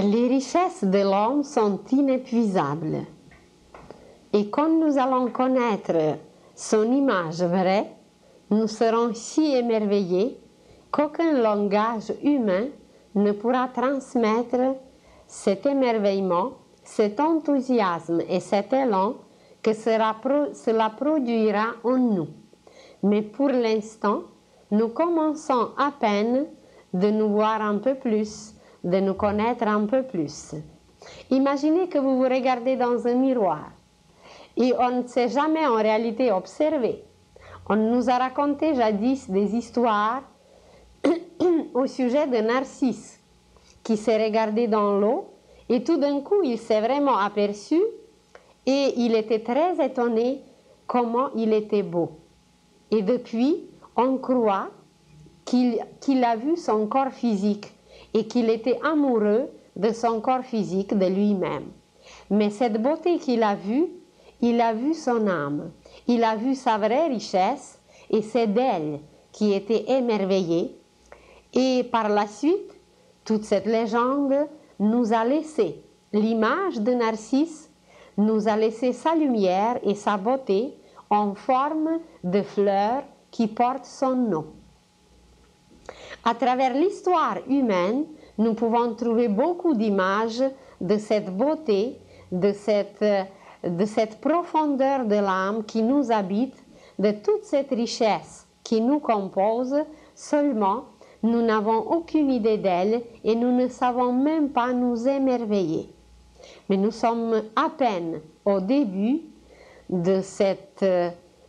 Les richesses de l'homme sont inépuisables. Et quand nous allons connaître son image vraie, nous serons si émerveillés qu'aucun langage humain ne pourra transmettre cet émerveillement, cet enthousiasme et cet élan que cela produira en nous. Mais pour l'instant, nous commençons à peine de nous voir un peu plus, de nous connaître un peu plus. Imaginez que vous vous regardez dans un miroir et on ne s'est jamais en réalité observé. On nous a raconté jadis des histoires au sujet de Narcisse qui s'est regardé dans l'eau et tout d'un coup il s'est vraiment aperçu et il était très étonné comment il était beau. Et depuis, on croit qu'il a vu son corps physique et qu'il était amoureux de son corps physique, de lui-même. Mais cette beauté qu'il a vue, il a vu son âme, il a vu sa vraie richesse et c'est d'elle qui était émerveillée. Et par la suite, toute cette légende nous a laissé l'image de Narcisse, nous a laissé sa lumière et sa beauté en forme de fleurs qui portent son nom. À travers l'histoire humaine, nous pouvons trouver beaucoup d'images de cette beauté, de cette profondeur de l'âme qui nous habite, de toute cette richesse qui nous compose, seulement nous n'avons aucune idée d'elle et nous ne savons même pas nous émerveiller. Mais nous sommes à peine au début de cette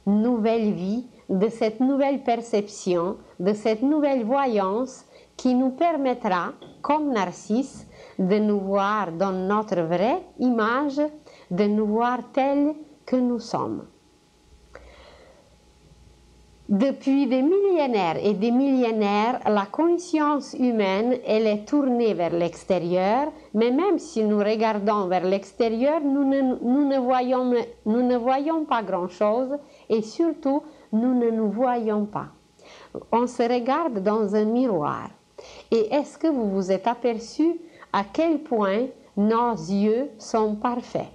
nouvelle vie, de cette nouvelle perception, de cette nouvelle voyance qui nous permettra, comme Narcisse, de nous voir dans notre vraie image, de nous voir tels que nous sommes. Depuis des millénaires et des millénaires, la conscience humaine, elle est tournée vers l'extérieur, mais même si nous regardons vers l'extérieur, nous ne voyons pas grand-chose et surtout, nous ne nous voyons pas. On se regarde dans un miroir. Et est-ce que vous vous êtes aperçu à quel point nos yeux sont parfaits?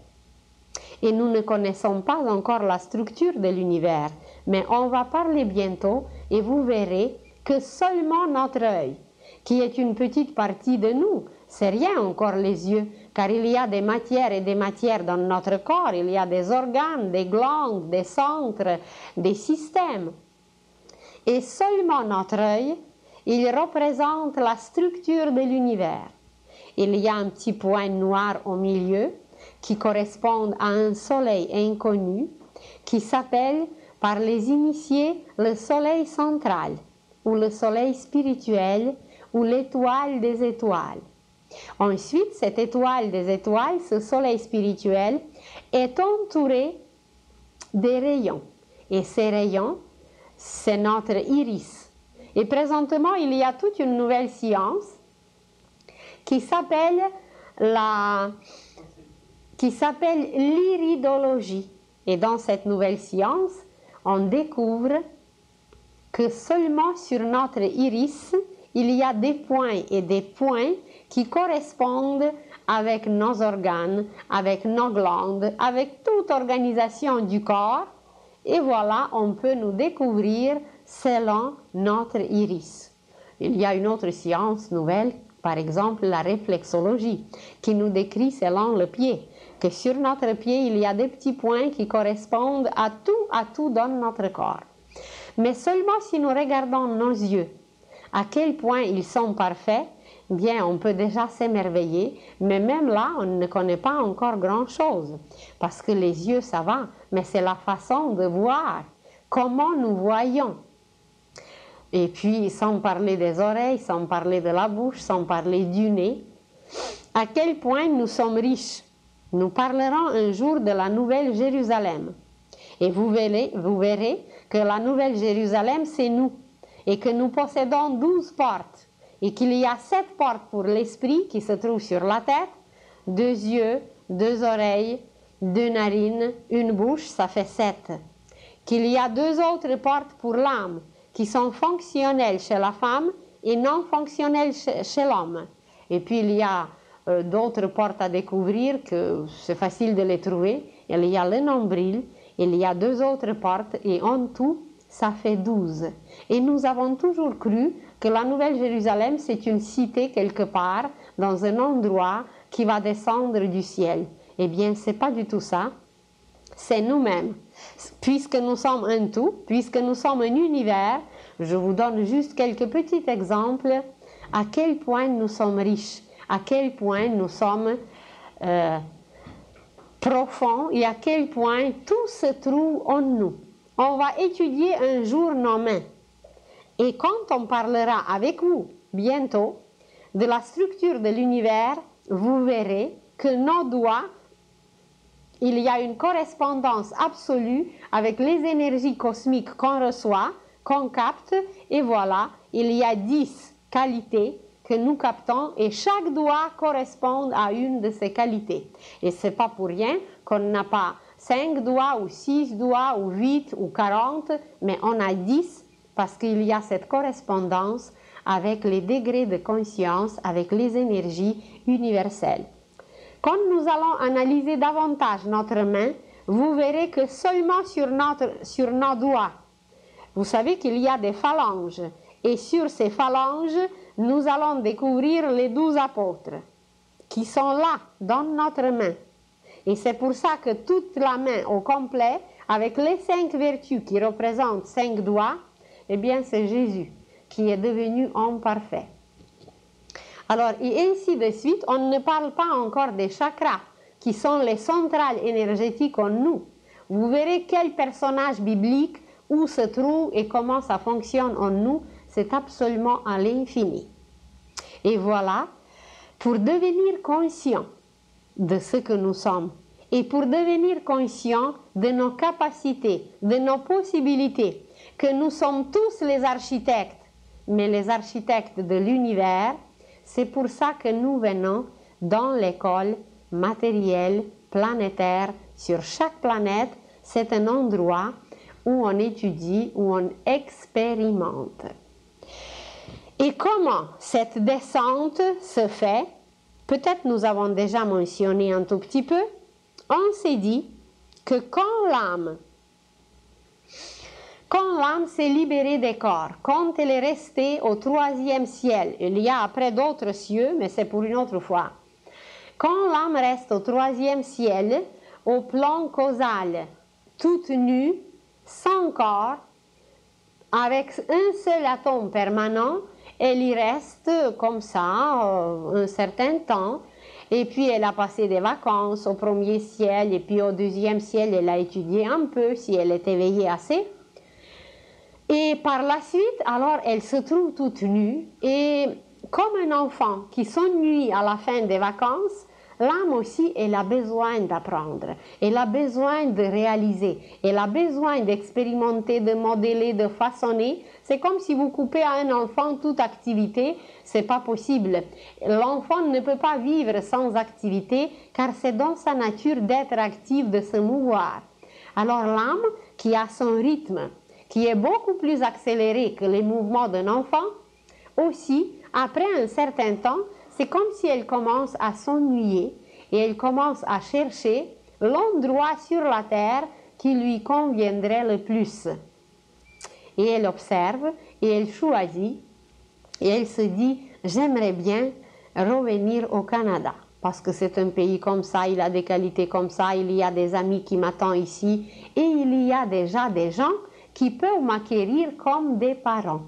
Et nous ne connaissons pas encore la structure de l'univers, mais on va parler bientôt et vous verrez que seulement notre œil, qui est une petite partie de nous, c'est rien encore les yeux, car il y a des matières et des matières dans notre corps, il y a des organes, des glandes, des centres, des systèmes. Et seulement notre œil, il représente la structure de l'univers. Il y a un petit point noir au milieu qui correspond à un soleil inconnu qui s'appelle par les initiés le soleil central ou le soleil spirituel ou l'étoile des étoiles. Ensuite, cette étoile des étoiles, ce soleil spirituel, est entouré des rayons. Et ces rayons, c'est notre iris. Et présentement, il y a toute une nouvelle science qui s'appelle l'iridologie. Et dans cette nouvelle science, on découvre que seulement sur notre iris, il y a des points et des points qui correspondent avec nos organes, avec nos glandes, avec toute organisation du corps. Et voilà, on peut nous découvrir selon notre iris. Il y a une autre science nouvelle, par exemple la réflexologie, qui nous décrit selon le pied, que sur notre pied, il y a des petits points qui correspondent à tout dans notre corps. Mais seulement si nous regardons nos yeux, à quel point ils sont parfaits, bien, on peut déjà s'émerveiller, mais même là, on ne connaît pas encore grand-chose, parce que les yeux, ça va, mais c'est la façon de voir, comment nous voyons. Et puis, sans parler des oreilles, sans parler de la bouche, sans parler du nez, à quel point nous sommes riches. Nous parlerons un jour de la Nouvelle Jérusalem. Et vous verrez que la Nouvelle Jérusalem, c'est nous, et que nous possédons 12 portes, et qu'il y a 7 portes pour l'esprit qui se trouve sur la tête, 2 yeux, 2 oreilles, 2 narines, une bouche, ça fait 7. Qu'il y a 2 autres portes pour l'âme, qui sont fonctionnelles chez la femme et non fonctionnelles chez l'homme. Et puis il y a d'autres portes à découvrir que c'est facile de les trouver. Il y a le nombril, il y a 2 autres portes et en tout, ça fait 12. Et nous avons toujours cru que la Nouvelle Jérusalem, c'est une cité quelque part, dans un endroit qui va descendre du ciel. Eh bien, ce n'est pas du tout ça. C'est nous-mêmes. Puisque nous sommes un tout, puisque nous sommes un univers, je vous donne juste quelques petits exemples à quel point nous sommes riches, à quel point nous sommes profonds et à quel point tout se trouve en nous. On va étudier un jour nos mains. Et quand on parlera avec vous bientôt de la structure de l'univers, vous verrez que nos doigts, il y a une correspondance absolue avec les énergies cosmiques qu'on reçoit, qu'on capte, et voilà, il y a 10 qualités que nous captons et chaque doigt correspond à une de ces qualités. Et ce n'est pas pour rien qu'on n'a pas 5 doigts ou 6 doigts ou 8 ou 40, mais on a 10 parce qu'il y a cette correspondance avec les degrés de conscience, avec les énergies universelles. Quand nous allons analyser davantage notre main, vous verrez que seulement sur nos doigts, vous savez qu'il y a des phalanges, et sur ces phalanges, nous allons découvrir les 12 apôtres qui sont là, dans notre main. Et c'est pour ça que toute la main au complet, avec les 5 vertus qui représentent 5 doigts, eh bien c'est Jésus qui est devenu homme parfait. Alors, et ainsi de suite, on ne parle pas encore des chakras, qui sont les centrales énergétiques en nous. Vous verrez quel personnage biblique, où se trouve et comment ça fonctionne en nous, c'est absolument à l'infini. Et voilà, pour devenir conscient de ce que nous sommes, et pour devenir conscient de nos capacités, de nos possibilités, que nous sommes tous les architectes, mais les architectes de l'univers, c'est pour ça que nous venons dans l'école matérielle, planétaire. Sur chaque planète, c'est un endroit où on étudie, où on expérimente. Et comment cette descente se fait? Peut-être nous avons déjà mentionné un tout petit peu. On s'est dit que quand l'âme s'est libérée des corps, quand elle est restée au 3e ciel, il y a après d'autres cieux, mais c'est pour une autre fois. Quand l'âme reste au 3e ciel, au plan causal, toute nue, sans corps, avec un seul atome permanent, elle y reste comme ça un certain temps. Et puis elle a passé des vacances au 1er ciel et puis au 2e ciel, elle a étudié un peu si elle est éveillée assez. Et par la suite, alors elle se trouve toute nue et comme un enfant qui s'ennuie à la fin des vacances, l'âme aussi, elle a besoin d'apprendre, elle a besoin de réaliser, elle a besoin d'expérimenter, de modeler, de façonner. C'est comme si vous coupez à un enfant toute activité, c'est pas possible. L'enfant ne peut pas vivre sans activité car c'est dans sa nature d'être actif, de se mouvoir. Alors l'âme qui a son rythme, qui est beaucoup plus accéléré que les mouvements d'un enfant, aussi, après un certain temps, c'est comme si elle commence à s'ennuyer et elle commence à chercher l'endroit sur la terre qui lui conviendrait le plus. Et elle observe et elle choisit et elle se dit « j'aimerais bien revenir au Canada ». Parce que c'est un pays comme ça, il a des qualités comme ça, il y a des amis qui m'attendent ici et il y a déjà des gens qui peuvent m'acquérir comme des parents.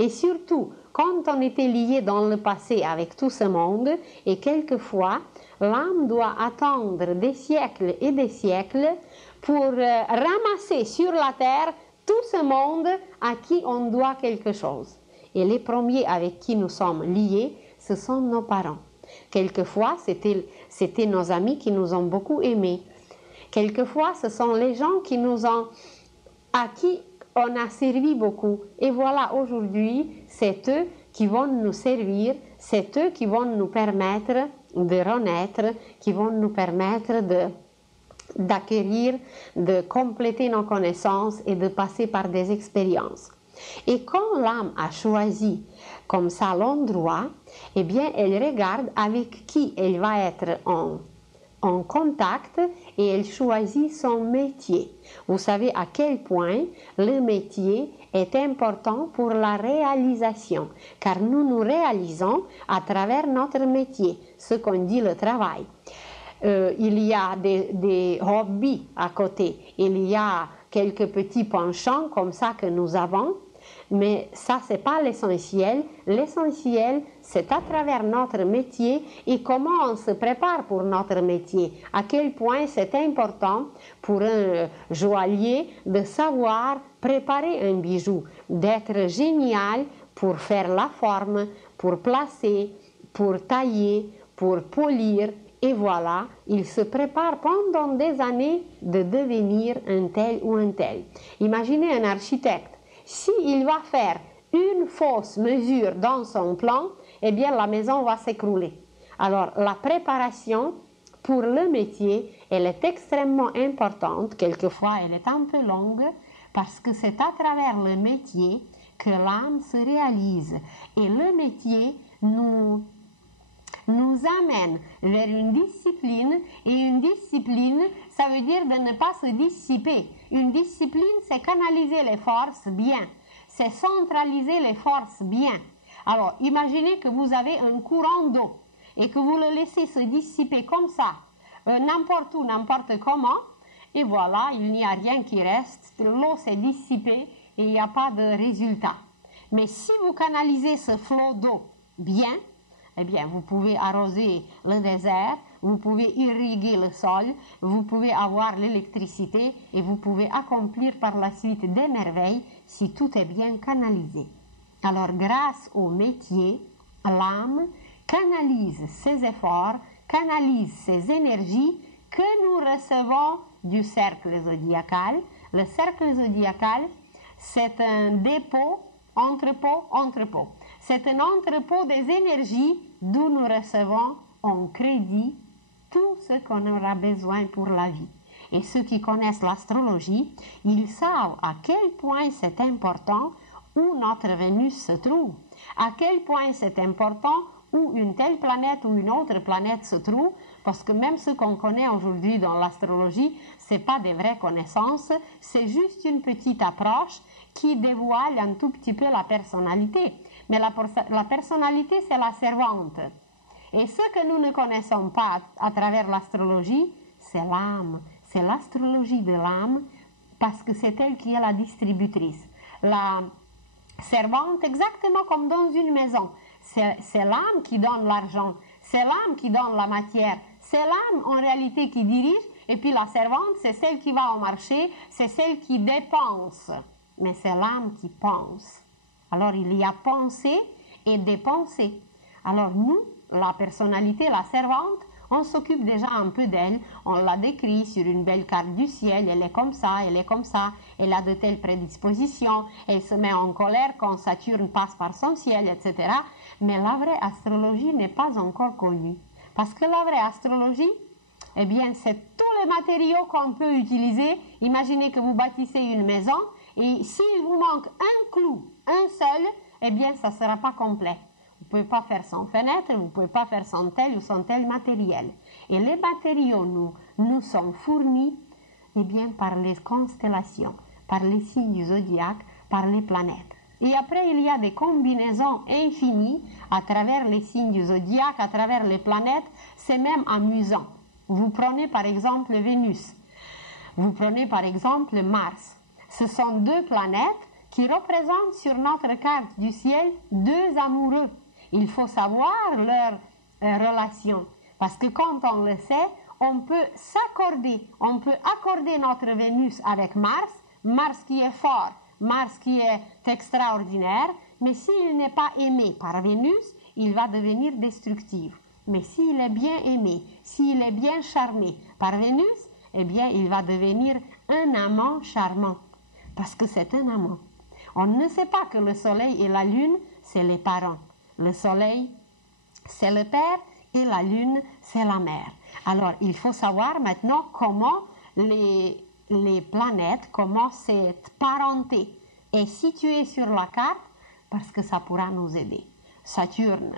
Et surtout, quand on était lié dans le passé avec tout ce monde, et quelquefois, l'âme doit attendre des siècles et des siècles pour ramasser sur la terre tout ce monde à qui on doit quelque chose. Et les premiers avec qui nous sommes liés, ce sont nos parents. Quelquefois, c'était nos amis qui nous ont beaucoup aimés. Quelquefois, ce sont les gens à qui on a servi beaucoup. Et voilà, aujourd'hui, c'est eux qui vont nous servir, c'est eux qui vont nous permettre de renaître, qui vont nous permettre d'acquérir, de compléter nos connaissances et de passer par des expériences. Et quand l'âme a choisi comme ça l'endroit, eh bien, elle regarde avec qui elle va être en contact et elle choisit son métier. Vous savez à quel point le métier est important pour la réalisation, car nous réalisons à travers notre métier, ce qu'on dit le travail. Il y a des hobbies à côté, il y a quelques petits penchants comme ça que nous avons, mais ça, ce n'est pas l'essentiel. L'essentiel, c'est à travers notre métier et comment on se prépare pour notre métier. À quel point c'est important pour un joaillier de savoir préparer un bijou, d'être génial pour faire la forme, pour placer, pour tailler, pour polir. Et voilà, il se prépare pendant des années de devenir un tel ou un tel. Imaginez un architecte. S'il va faire une fausse mesure dans son plan, eh bien la maison va s'écrouler. Alors la préparation pour le métier, elle est extrêmement importante. Quelquefois, elle est un peu longue parce que c'est à travers le métier que l'âme se réalise. Et le métier nous amène vers une discipline, et une discipline, ça veut dire de ne pas se dissiper. Une discipline, c'est canaliser les forces bien, c'est centraliser les forces bien. Alors, imaginez que vous avez un courant d'eau et que vous le laissez se dissiper comme ça, n'importe où, n'importe comment, et voilà, il n'y a rien qui reste, l'eau s'est dissipée et il n'y a pas de résultat. Mais si vous canalisez ce flot d'eau bien, eh bien, vous pouvez arroser le désert, vous pouvez irriguer le sol, vous pouvez avoir l'électricité et vous pouvez accomplir par la suite des merveilles si tout est bien canalisé. Alors, grâce au métier, l'âme canalise ses efforts, canalise ses énergies que nous recevons du cercle zodiacal. Le cercle zodiacal, c'est un dépôt, entrepôt. C'est un entrepôt des énergies d'où nous recevons en crédit tout ce qu'on aura besoin pour la vie. Et ceux qui connaissent l'astrologie, ils savent à quel point c'est important où notre Vénus se trouve, à quel point c'est important où une telle planète ou une autre planète se trouve, parce que même ce qu'on connaît aujourd'hui dans l'astrologie, ce n'est pas des vraies connaissances, c'est juste une petite approche qui dévoile un tout petit peu la personnalité. Mais la personnalité, c'est la servante. Et ce que nous ne connaissons pas à travers l'astrologie, c'est l'âme. C'est l'astrologie de l'âme, parce que c'est elle qui est la distributrice. La servante, exactement comme dans une maison, c'est l'âme qui donne l'argent, c'est l'âme qui donne la matière, c'est l'âme en réalité qui dirige, et puis la servante, c'est celle qui va au marché, c'est celle qui dépense, mais c'est l'âme qui pense. Alors il y a pensée et dépenser. Alors nous, la personnalité, la servante, on s'occupe déjà un peu d'elle, on l'a décrit sur une belle carte du ciel, elle est comme ça, elle est comme ça, elle a de telles prédispositions, elle se met en colère quand Saturne passe par son ciel, etc. Mais la vraie astrologie n'est pas encore connue. Parce que la vraie astrologie, eh bien, c'est tous les matériaux qu'on peut utiliser. Imaginez que vous bâtissez une maison et s'il vous manque un clou, un seul, eh bien, ça ne sera pas complet. Vous ne pouvez pas faire sans fenêtre, vous ne pouvez pas faire sans tel ou sans tel matériel. Et les matériaux nous sont fournis eh bien, par les constellations, par les signes du zodiaque, par les planètes. Et après, il y a des combinaisons infinies à travers les signes du zodiaque, à travers les planètes. C'est même amusant. Vous prenez par exemple Vénus, vous prenez par exemple Mars. Ce sont deux planètes qui représentent sur notre carte du ciel deux amoureux. Il faut savoir leur relation, parce que quand on le sait, on peut s'accorder, on peut accorder notre Vénus avec Mars, Mars qui est fort, Mars qui est extraordinaire, mais s'il n'est pas aimé par Vénus, il va devenir destructif. Mais s'il est bien aimé, s'il est bien charmé par Vénus, eh bien, il va devenir un amant charmant, parce que c'est un amant. On ne sait pas que le soleil et la lune, c'est les parents. Le soleil, c'est le père et la lune, c'est la mère. Alors, il faut savoir maintenant comment les planètes, comment cette parenté est situé sur la carte parce que ça pourra nous aider. Saturne,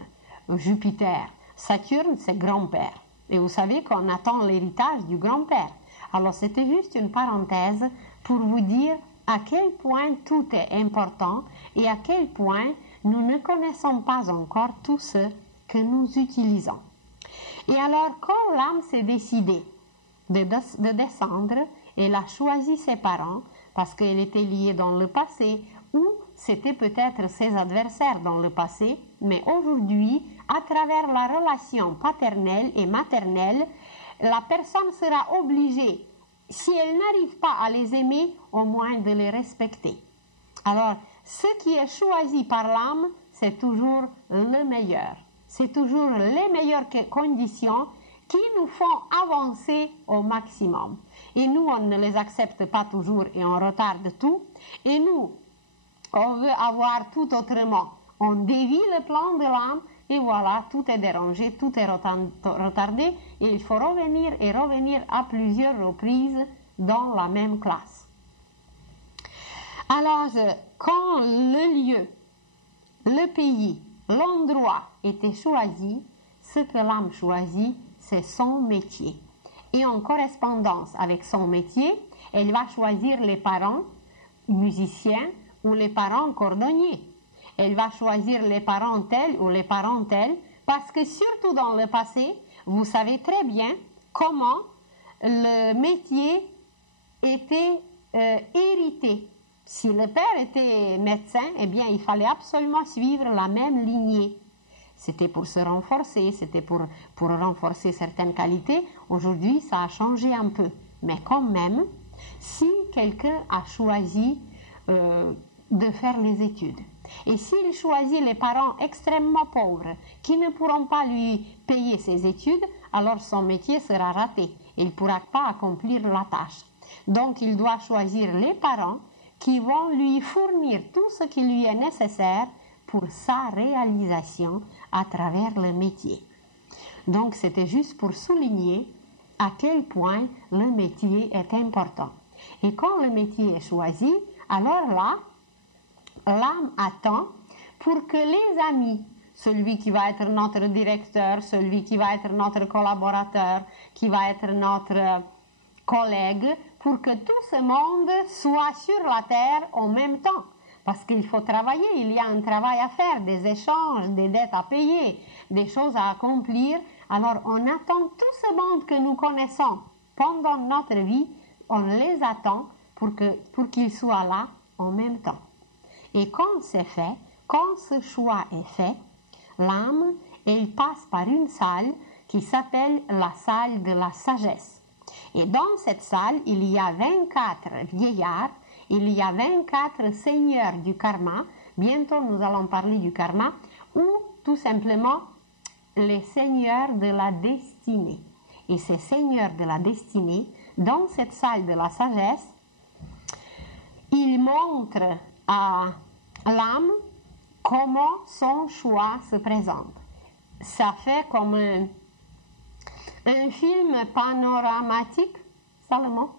Jupiter. Saturne, c'est grand-père. Et vous savez qu'on attend l'héritage du grand-père. Alors, c'était juste une parenthèse pour vous dire à quel point tout est important et à quel point nous ne connaissons pas encore tout ce que nous utilisons. Et alors, quand l'âme s'est décidée de descendre, elle a choisi ses parents parce qu'elle était liée dans le passé ou c'était peut-être ses adversaires dans le passé, mais aujourd'hui, à travers la relation paternelle et maternelle, la personne sera obligée, si elle n'arrive pas à les aimer, au moins de les respecter. Alors, ce qui est choisi par l'âme, c'est toujours le meilleur. C'est toujours les meilleures conditions qui nous font avancer au maximum. Et nous, on ne les accepte pas toujours et on retarde tout. Et nous, on veut avoir tout autrement. On dévie le plan de l'âme et voilà, tout est dérangé, tout est retardé et il faut revenir et revenir à plusieurs reprises dans la même classe. Alors, quand le lieu, le pays, l'endroit était choisi, ce que l'âme choisit, c'est son métier. Et en correspondance avec son métier, elle va choisir les parents musiciens ou les parents cordonniers. Elle va choisir les parents tels ou les parents tels parce que surtout dans le passé, vous savez très bien comment le métier était hérité. Si le père était médecin, eh bien, il fallait absolument suivre la même lignée. C'était pour se renforcer, c'était pour renforcer certaines qualités. Aujourd'hui, ça a changé un peu. Mais quand même, si quelqu'un a choisi de faire les études, et s'il choisit les parents extrêmement pauvres qui ne pourront pas lui payer ses études, alors son métier sera raté. Il ne pourra pas accomplir la tâche. Donc, il doit choisir les parents qui vont lui fournir tout ce qui lui est nécessaire pour sa réalisation à travers le métier. Donc, c'était juste pour souligner à quel point le métier est important. Et quand le métier est choisi, alors là, l'âme attend pour que les amis, celui qui va être notre directeur, celui qui va être notre collaborateur, qui va être notre collègue, pour que tout ce monde soit sur la terre en même temps. Parce qu'il faut travailler, il y a un travail à faire, des échanges, des dettes à payer, des choses à accomplir. Alors on attend tout ce monde que nous connaissons pendant notre vie, on les attend pour qu'ils soient là en même temps. Et quand c'est fait, quand ce choix est fait, l'âme, elle passe par une salle qui s'appelle la salle de la sagesse. Et dans cette salle, il y a 24 vieillards, il y a 24 seigneurs du karma. Bientôt, nous allons parler du karma, ou tout simplement les seigneurs de la destinée. Et ces seigneurs de la destinée, dans cette salle de la sagesse, ils montrent à l'âme comment son choix se présente. Ça fait comme un film panoramatique, ça le mot,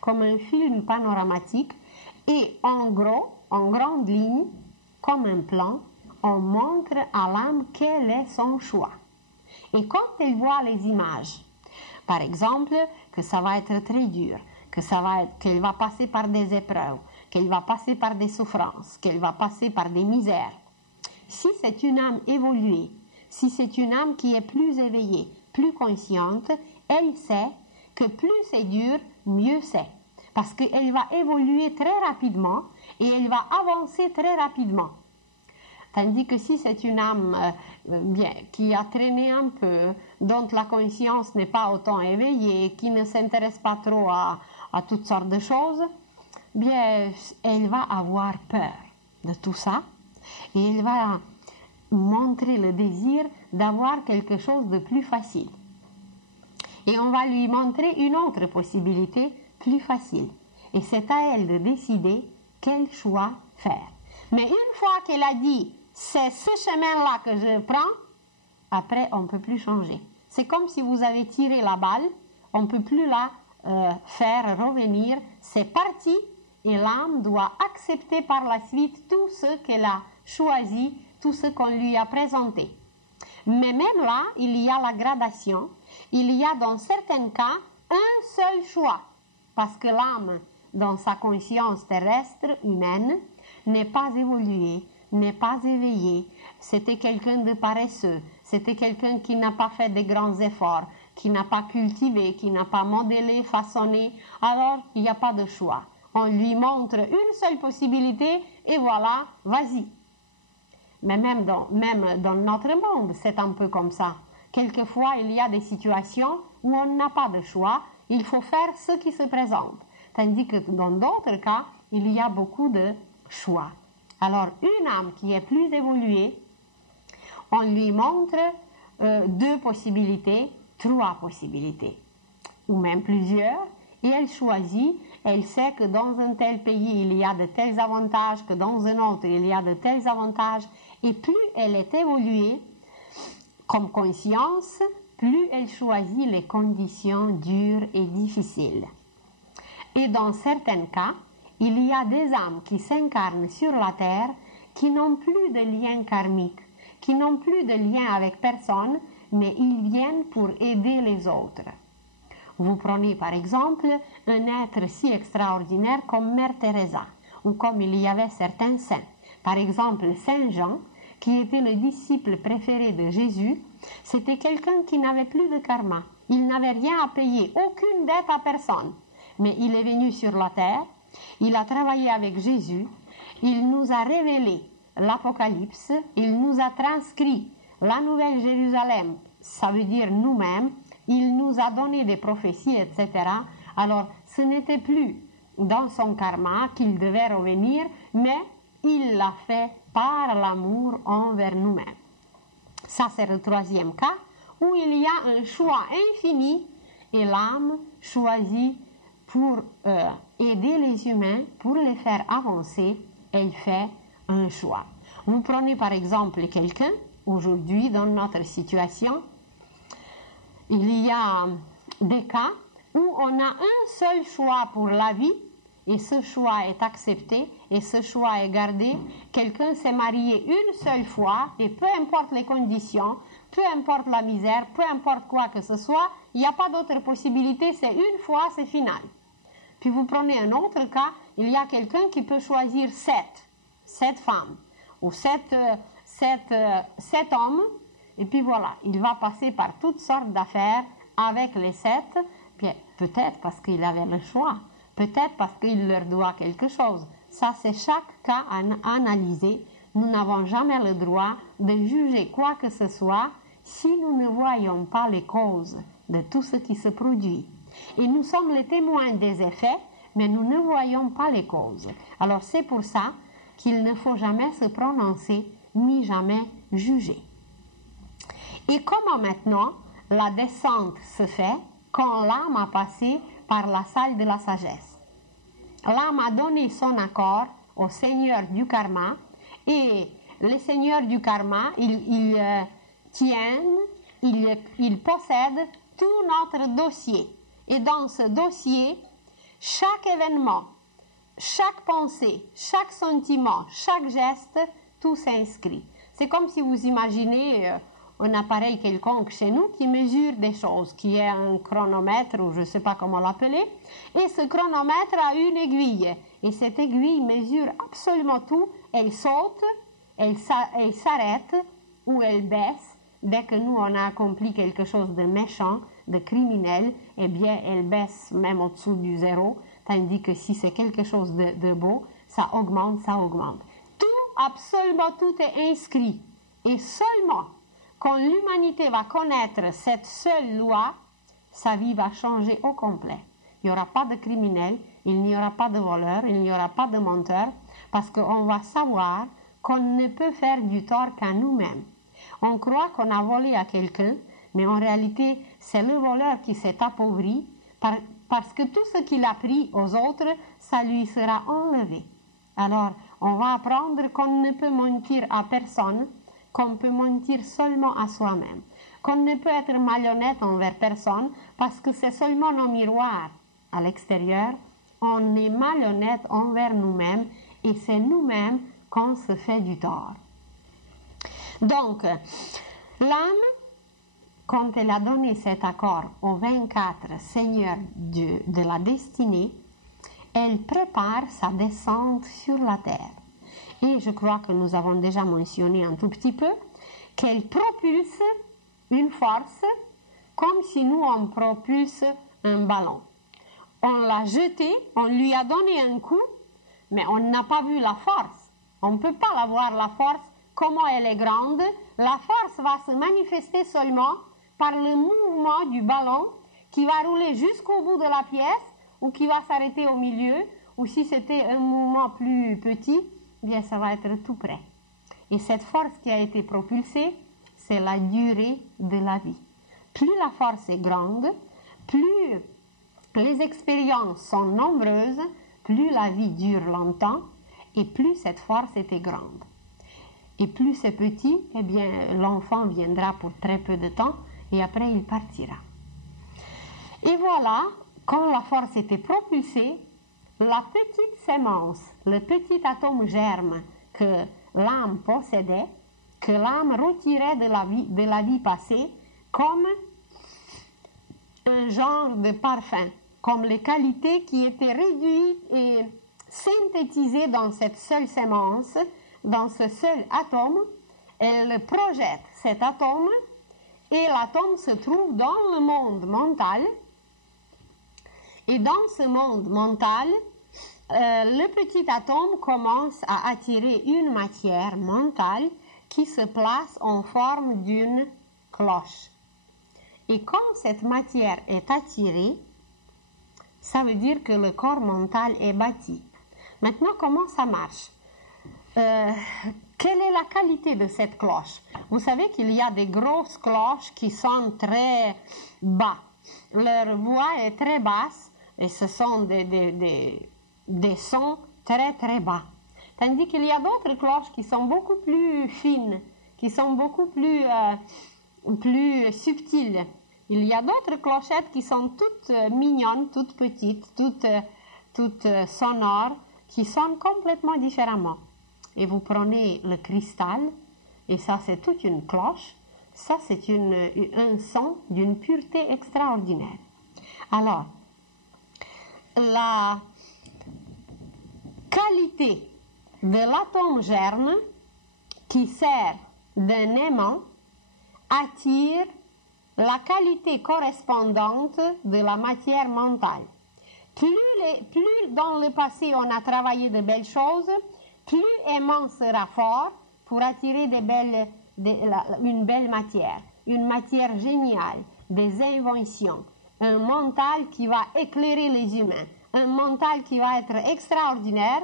comme un film panoramatique, et en gros, en grande ligne, comme un plan, on montre à l'âme quel est son choix. Et quand elle voit les images, par exemple, que ça va être très dur, qu'elle va passer par des épreuves, qu'elle va passer par des souffrances, qu'elle va passer par des misères. Si c'est une âme évoluée, si c'est une âme qui est plus éveillée, plus consciente, elle sait que plus c'est dur, mieux c'est. Parce qu'elle va évoluer très rapidement et elle va avancer très rapidement. Tandis que si c'est une âme qui a traîné un peu, dont la conscience n'est pas autant éveillée, qui ne s'intéresse pas trop à toutes sortes de choses, bien, elle va avoir peur de tout ça et elle va montrer le désir d'avoir quelque chose de plus facile. Et on va lui montrer une autre possibilité plus facile. Et c'est à elle de décider quel choix faire. Mais une fois qu'elle a dit « c'est ce chemin-là que je prends », après on ne peut plus changer. C'est comme si vous avez tiré la balle, on ne peut plus la faire revenir, c'est parti et l'âme doit accepter par la suite tout ce qu'elle a choisi, tout ce qu'on lui a présenté. Mais même là, il y a la gradation. Il y a dans certains cas un seul choix, parce que l'âme, dans sa conscience terrestre humaine, n'est pas évoluée, n'est pas éveillée. C'était quelqu'un de paresseux, c'était quelqu'un qui n'a pas fait de grands efforts, qui n'a pas cultivé, qui n'a pas modélé, façonné. Alors, il n'y a pas de choix. On lui montre une seule possibilité et voilà, vas-y. Mais même dans notre monde, c'est un peu comme ça. Quelquefois, il y a des situations où on n'a pas de choix, il faut faire ce qui se présente. Tandis que dans d'autres cas, il y a beaucoup de choix. Alors, une âme qui est plus évoluée, on lui montre 2 possibilités, 3 possibilités, ou même plusieurs, et elle choisit, elle sait que dans un tel pays, il y a de tels avantages, que dans un autre, il y a de tels avantages, et plus elle est évoluée comme conscience, plus elle choisit les conditions dures et difficiles. Et dans certains cas, il y a des âmes qui s'incarnent sur la terre qui n'ont plus de lien karmique, qui n'ont plus de lien avec personne, mais ils viennent pour aider les autres. Vous prenez par exemple un être si extraordinaire comme Mère Teresa, ou comme il y avait certains saints. Par exemple, Saint Jean, qui était le disciple préféré de Jésus, c'était quelqu'un qui n'avait plus de karma. Il n'avait rien à payer, aucune dette à personne. Mais il est venu sur la terre, il a travaillé avec Jésus, il nous a révélé l'Apocalypse, il nous a transcrit la Nouvelle Jérusalem, ça veut dire nous-mêmes, il nous a donné des prophéties, etc. Alors, ce n'était plus dans son karma qu'il devait revenir, mais il l'a fait par l'amour envers nous-mêmes. Ça, c'est le 3e cas, où il y a un choix infini et l'âme choisit pour aider les humains, pour les faire avancer, elle fait un choix. Vous prenez par exemple quelqu'un, aujourd'hui dans notre situation, il y a des cas où on a un seul choix pour la vie et ce choix est accepté et ce choix est gardé. Quelqu'un s'est marié une seule fois et peu importe les conditions, peu importe la misère, peu importe quoi que ce soit, il n'y a pas d'autre possibilité, c'est une fois, c'est final. Puis vous prenez un autre cas, il y a quelqu'un qui peut choisir 7 femmes ou 7 hommes, et puis voilà, il va passer par toutes sortes d'affaires avec les 7, puis peut-être parce qu'il avait le choix, peut-être parce qu'il leur doit quelque chose. Ça, c'est chaque cas à analyser. Nous n'avons jamais le droit de juger quoi que ce soit si nous ne voyons pas les causes de tout ce qui se produit. Et nous sommes les témoins des effets, mais nous ne voyons pas les causes. Alors c'est pour ça qu'il ne faut jamais se prononcer, ni jamais juger. Et comment maintenant la descente se fait quand l'âme a passé par la salle de la sagesse? L'âme a donné son accord au Seigneur du karma et le Seigneur du karma, il possède tout notre dossier. Et dans ce dossier, chaque événement, chaque pensée, chaque sentiment, chaque geste, tout s'inscrit. C'est comme si vous imaginez un appareil quelconque chez nous qui mesure des choses, qui est un chronomètre ou je ne sais pas comment l'appeler, et ce chronomètre a une aiguille, et cette aiguille mesure absolument tout, elle saute, elle s'arrête ou elle baisse. Dès que nous on a accompli quelque chose de méchant, de criminel, eh bien elle baisse même au-dessous du 0, tandis que si c'est quelque chose de beau, ça augmente, ça augmente. Tout, absolument tout est inscrit, et seulement quand l'humanité va connaître cette seule loi, sa vie va changer au complet. Il n'y aura pas de criminel, il n'y aura pas de voleur, il n'y aura pas de menteur, parce qu'on va savoir qu'on ne peut faire du tort qu'à nous-mêmes. On croit qu'on a volé à quelqu'un, mais en réalité, c'est le voleur qui s'est appauvri, parce que tout ce qu'il a pris aux autres, ça lui sera enlevé. Alors, on va apprendre qu'on ne peut mentir à personne, qu'on peut mentir seulement à soi-même, qu'on ne peut être malhonnête envers personne parce que c'est seulement nos miroirs à l'extérieur. on est malhonnête envers nous-mêmes et c'est nous-mêmes qu'on se fait du tort. Donc, l'âme, quand elle a donné cet accord aux 24 seigneurs de la destinée, elle prépare sa descente sur la terre. Et je crois que nous avons déjà mentionné un tout petit peu qu'elle propulse une force comme si nous on propulse un ballon. On l'a jeté, on lui a donné un coup, mais on n'a pas vu la force. On ne peut pas la voir, la force, comment elle est grande. La force va se manifester seulement par le mouvement du ballon qui va rouler jusqu'au bout de la pièce ou qui va s'arrêter au milieu, ou si c'était un mouvement plus petit, bien ça va être tout près. Et cette force qui a été propulsée, c'est la durée de la vie. Plus la force est grande, plus les expériences sont nombreuses, plus la vie dure longtemps et plus cette force était grande. Et plus c'est petit, eh bien l'enfant viendra pour très peu de temps et après il partira. Et voilà, quand la force était propulsée, la petite sémence, le petit atome germe que l'âme possédait, que l'âme retirait de la vie passée, comme un genre de parfum, comme les qualités qui étaient réduites et synthétisées dans cette seule sémence, dans ce seul atome, elle projette cet atome et l'atome se trouve dans le monde mental. Et dans ce monde mental, le petit atome commence à attirer une matière mentale qui se place en forme d'une cloche. Et quand cette matière est attirée, ça veut dire que le corps mental est bâti. Maintenant, comment ça marche? Quelle est la qualité de cette cloche? Vous savez qu'il y a des grosses cloches qui sonnent très bas. Leur voix est très basse et ce sont des sons très très bas. Tandis qu'il y a d'autres cloches qui sont beaucoup plus fines, qui sont beaucoup plus subtiles. Il y a d'autres clochettes qui sont toutes mignonnes, toutes petites, toutes sonores, qui sonnent complètement différemment. Et vous prenez le cristal, et ça c'est toute une cloche, ça c'est un son d'une pureté extraordinaire. Alors, la qualité de l'atome germe qui sert d'un aimant attire la qualité correspondante de la matière mentale. Plus dans le passé on a travaillé de belles choses, plus aimant sera fort pour attirer une belle matière, une matière géniale, des inventions, un mental qui va éclairer les humains, un mental qui va être extraordinaire,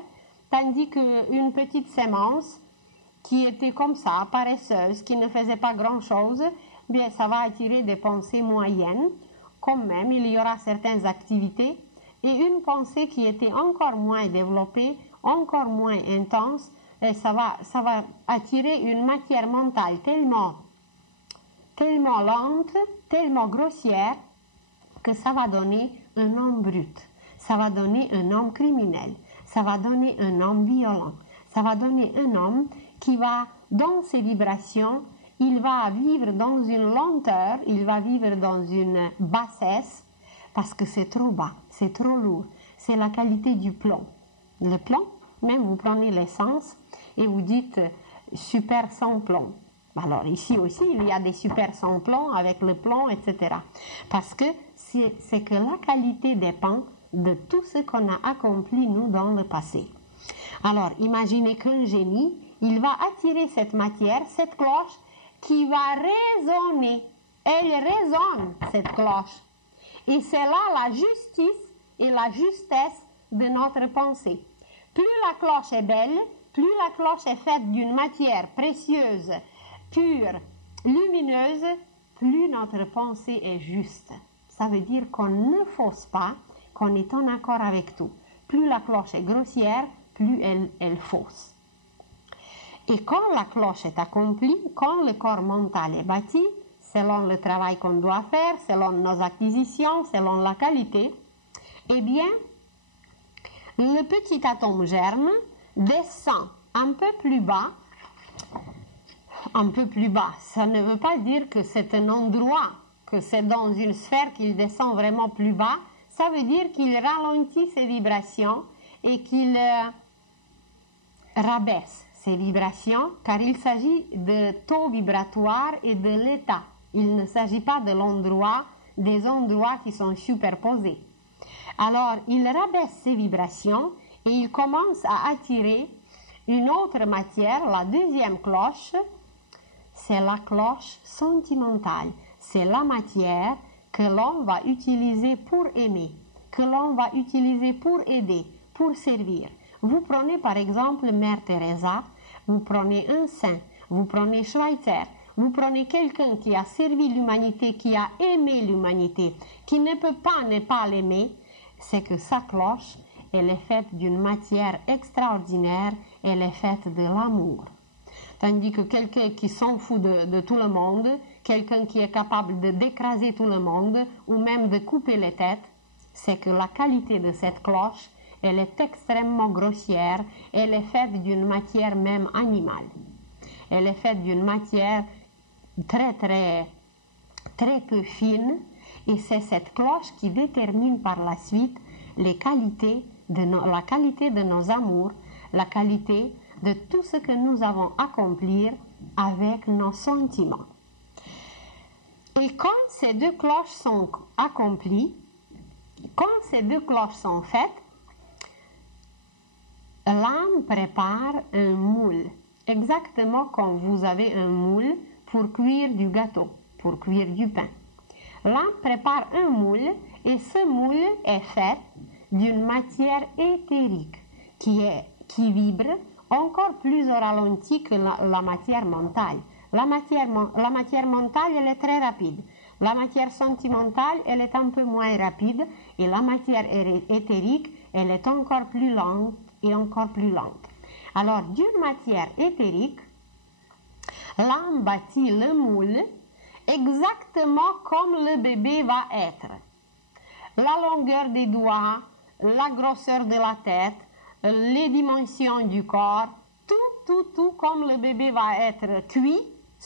tandis qu'une petite sémence qui était comme ça, paresseuse, qui ne faisait pas grand-chose, bien ça va attirer des pensées moyennes. Quand même, il y aura certaines activités et une pensée qui était encore moins développée, encore moins intense, et ça va attirer une matière mentale tellement lente, tellement grossière, que ça va donner un homme brut, ça va donner un homme criminel, ça va donner un homme violent, ça va donner un homme qui va, dans ses vibrations, il va vivre dans une lenteur, il va vivre dans une bassesse, parce que c'est trop bas, c'est trop lourd, c'est la qualité du plomb. Le plomb, même vous prenez l'essence et vous dites super sans plomb. Alors ici aussi, il y a des super sans plomb avec le plomb, etc. Parce que c'est que la qualité dépend de tout ce qu'on a accompli, nous, dans le passé. Alors, imaginez qu'un génie, il va attirer cette matière, cette cloche, qui va résonner. Elle résonne, cette cloche. Et c'est là la justice et la justesse de notre pensée. Plus la cloche est belle, plus la cloche est faite d'une matière précieuse, pure, lumineuse, plus notre pensée est juste. Ça veut dire qu'on ne fausse pas, qu'on est en accord avec tout. Plus la cloche est grossière, plus elle fausse. Et quand la cloche est accomplie, quand le corps mental est bâti, selon le travail qu'on doit faire, selon nos acquisitions, selon la qualité, eh bien, Le petit atome germe descend un peu plus bas. Un peu plus bas, ça ne veut pas dire que c'est un endroit, que c'est dans une sphère qu'il descend vraiment plus bas. Ça veut dire qu'il ralentit ses vibrations et qu'il rabaisse ses vibrations, car il s'agit de taux vibratoire et de l'état. Il ne s'agit pas de l'endroit, des endroits qui sont superposés. Alors, il rabaisse ses vibrations et il commence à attirer une autre matière, la deuxième cloche, c'est la cloche sentimentale. C'est la matière que l'on va utiliser pour aimer, que l'on va utiliser pour aider, pour servir. Vous prenez par exemple Mère Teresa, vous prenez un saint, vous prenez Schweitzer, vous prenez quelqu'un qui a servi l'humanité, qui a aimé l'humanité, qui ne peut pas ne pas l'aimer, c'est que sa cloche, elle est faite d'une matière extraordinaire, elle est faite de l'amour. Tandis que quelqu'un qui s'en fout de tout le monde, quelqu'un qui est capable d'écraser tout le monde ou même de couper les têtes, c'est que la qualité de cette cloche, elle est extrêmement grossière, elle est faite d'une matière même animale. Elle est faite d'une matière très peu fine et c'est cette cloche qui détermine par la suite la qualité de nos amours, la qualité de tout ce que nous avons accompli avec nos sentiments. Et quand ces deux cloches sont accomplies, quand ces deux cloches sont faites, l'âme prépare un moule, exactement comme vous avez un moule pour cuire du gâteau, pour cuire du pain. L'âme prépare un moule et ce moule est fait d'une matière éthérique qui vibre encore plus au ralenti que la matière mentale. La matière mentale, elle est très rapide. La matière sentimentale, elle est un peu moins rapide. Et la matière éthérique, elle est encore plus lente et encore plus lente. Alors, d'une matière éthérique, l'âme bâtit le moule exactement comme le bébé va être. La longueur des doigts, la grosseur de la tête, les dimensions du corps, tout comme le bébé va être cuit,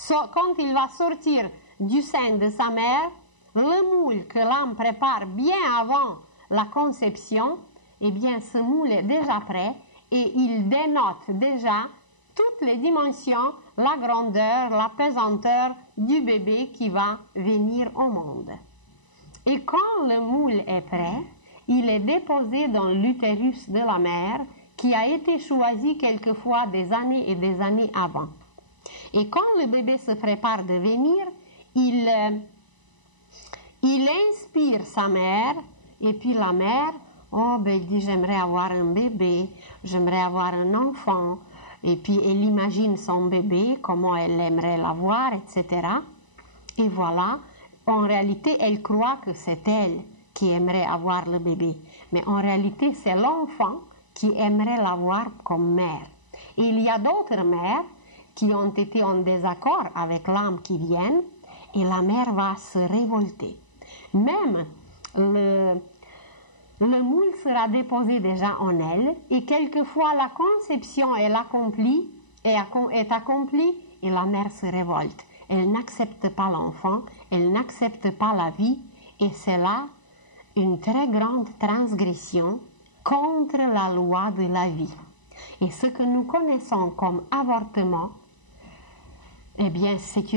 quand il va sortir du sein de sa mère, le moule que l'âme prépare bien avant la conception, eh bien ce moule est déjà prêt et il dénote déjà toutes les dimensions, la grandeur, la pesanteur du bébé qui va venir au monde. Et quand le moule est prêt, il est déposé dans l'utérus de la mère qui a été choisi quelquefois des années et des années avant. Et quand le bébé se prépare de venir, il inspire sa mère et puis la mère, il dit j'aimerais avoir un bébé, j'aimerais avoir un enfant. Et puis elle imagine son bébé, comment elle aimerait l'avoir, etc. Et voilà, en réalité, elle croit que c'est elle qui aimerait avoir le bébé. Mais en réalité, c'est l'enfant qui aimerait l'avoir comme mère. Et il y a d'autres mères qui ont été en désaccord avec l'âme qui vient, et la mère va se révolter. Même le moule sera déposé déjà en elle, et quelquefois la conception est accomplie, et la mère se révolte. Elle n'accepte pas l'enfant, elle n'accepte pas la vie, et c'est là une très grande transgression contre la loi de la vie. Et ce que nous connaissons comme avortement, eh bien, c'est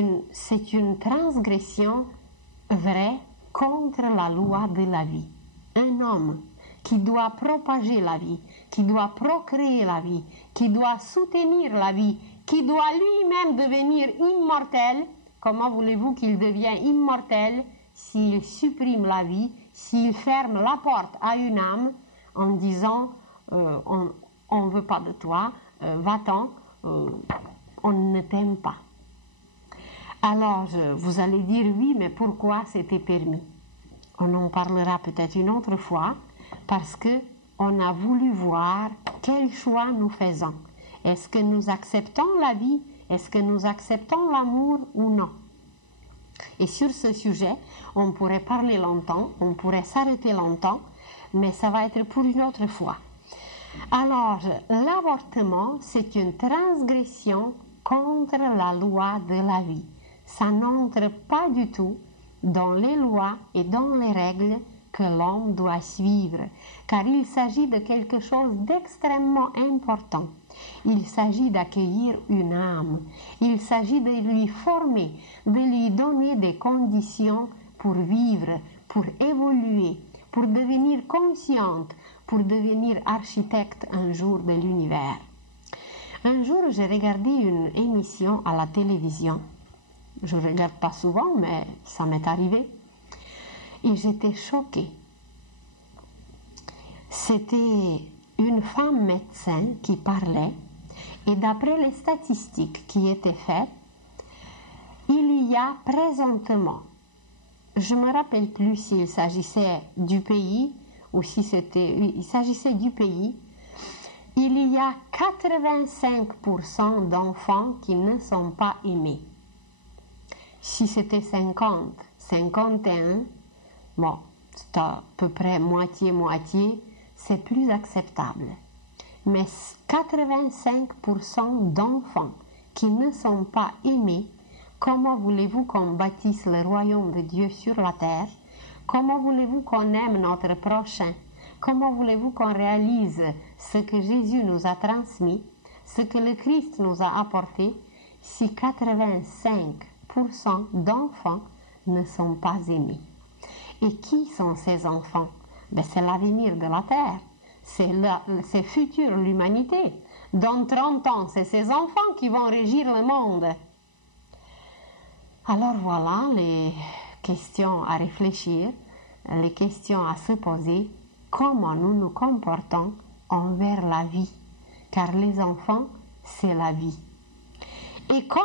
une transgression vraie contre la loi de la vie. Un homme qui doit propager la vie, qui doit procréer la vie, qui doit soutenir la vie, qui doit lui-même devenir immortel, comment voulez-vous qu'il devienne immortel s'il supprime la vie, s'il ferme la porte à une âme en disant on ne veut pas de toi, va-t'en, on ne t'aime pas. Alors vous allez dire oui, mais pourquoi c'était permis? On en parlera peut-être une autre fois, parce que on a voulu voir quel choix nous faisons. Est-ce que nous acceptons la vie? Est-ce que nous acceptons l'amour ou non? Et sur ce sujet, on pourrait parler longtemps, on pourrait s'arrêter longtemps, mais ça va être pour une autre fois. Alors, l'avortement, c'est une transgression contre la loi de la vie. Ça n'entre pas du tout dans les lois et dans les règles que l'homme doit suivre, car il s'agit de quelque chose d'extrêmement important. Il s'agit d'accueillir une âme, il s'agit de lui former, de lui donner des conditions pour vivre, pour évoluer, pour devenir consciente, pour devenir architecte un jour de l'univers. Un jour, j'ai regardé une émission à la télévision. Je ne regarde pas souvent, mais ça m'est arrivé. Et j'étais choquée. C'était une femme médecin qui parlait, et d'après les statistiques qui étaient faites, il y a présentement, je ne me rappelle plus s'il s'agissait du pays ou si il s'agissait du pays, il y a 85% d'enfants qui ne sont pas aimés. Si c'était 50, 51, bon, c'est à peu près moitié-moitié, c'est plus acceptable. Mais 85% d'enfants qui ne sont pas aimés, comment voulez-vous qu'on bâtisse le royaume de Dieu sur la terre? Comment voulez-vous qu'on aime notre prochain? Comment voulez-vous qu'on réalise ce que Jésus nous a transmis, ce que le Christ nous a apporté, si 85% d'enfants ne sont pas aimés? Et qui sont ces enfants? Ben, c'est l'avenir de la terre, c'est futur l'humanité. Dans 30 ans, c'est ces enfants qui vont régir le monde. Alors voilà les questions à réfléchir, les questions à se poser. Comment nous nous comportons envers la vie, car les enfants, c'est la vie. Et quand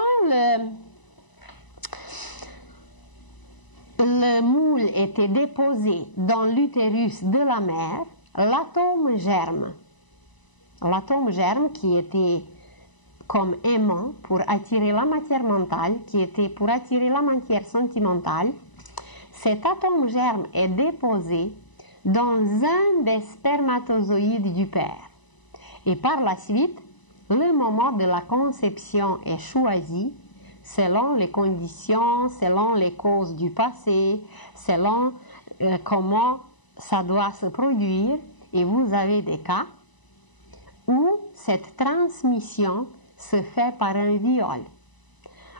le moule était déposé dans l'utérus de la mère, l'atome germe. L'atome germe qui était comme aimant pour attirer la matière mentale, qui était pour attirer la matière sentimentale, cet atome germe est déposé dans un des spermatozoïdes du père. Et par la suite, le moment de la conception est choisi selon les conditions, selon les causes du passé, selon comment ça doit se produire. Et vous avez des cas où cette transmission se fait par un viol.